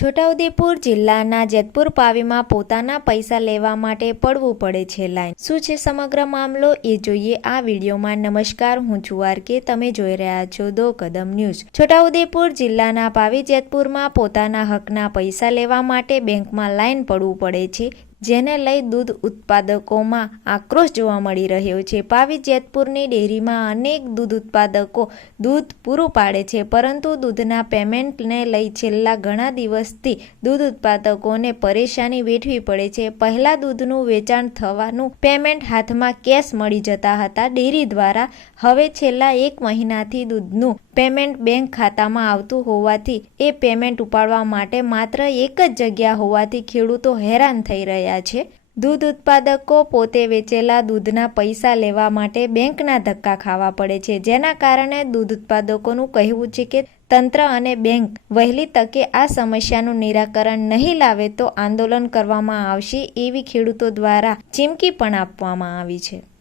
છોટાઉદેપુર જિલ્લાના જેતપુર પાવીમાં પોતાના પૈસા લેવા માટે પડવું પડે છે લાઈન. શું છે સમગ્ર મામલો? એ જોઈએ આ વિડીયોમાં. નમસ્કાર, હું છું આરકે તમે જોઈ રહ્યા છો દો કદમ ન્યૂઝ. છોટાઉદેપુર જિલ્લાના પાવી જેતપુરમાં પોતાના હકના પૈસા લેવા માટે બેંકમાં લાઈન પડવું પડે છે. જેને લઈ દૂધ ઉત્પાદકોમાં આક્રોશ જોવા મળી રહ્યો છે. પાવી જેતપુરની ડેરીમાં અનેક દૂધ ઉત્પાદકો દૂધ પૂરું પાડે છે, પરંતુ દૂધના પેમેન્ટને લઈ છેલ્લા ઘણા દિવસથી દૂધ ઉત્પાદકોને પરેશાની વેઠવી પડે છે. પહેલા દૂધનું વેચાણ થવાનું પેમેન્ટ હાથમાં કેશ મળી જતા હતા. ડેરી દ્વારા હવે છેલ્લા એક મહિનાથી દૂધનું પેમેન્ટ બેંક ખાતામાં આવતું હોવાથી એ પેમેન્ટ ઉપાડવા માટે માત્ર એક જ જગ્યા હોવાથી ખેડૂતો હેરાન થઈ રહ્યા છે. દૂધ ઉત્પાદકો પોતે વેચેલા દૂધના પૈસા લેવા માટે બેંકના ધક્કા ખાવા પડે છે. જેના કારણે દૂધ ઉત્પાદકોનું કહેવું છે કે તંત્ર અને બેંક વહેલી તકે આ સમસ્યાનું નિરાકરણ નહીં લાવે તો આંદોલન કરવામાં આવશે એવી ખેડૂતો દ્વારા ચીમકી પણ આપવામાં આવી છે.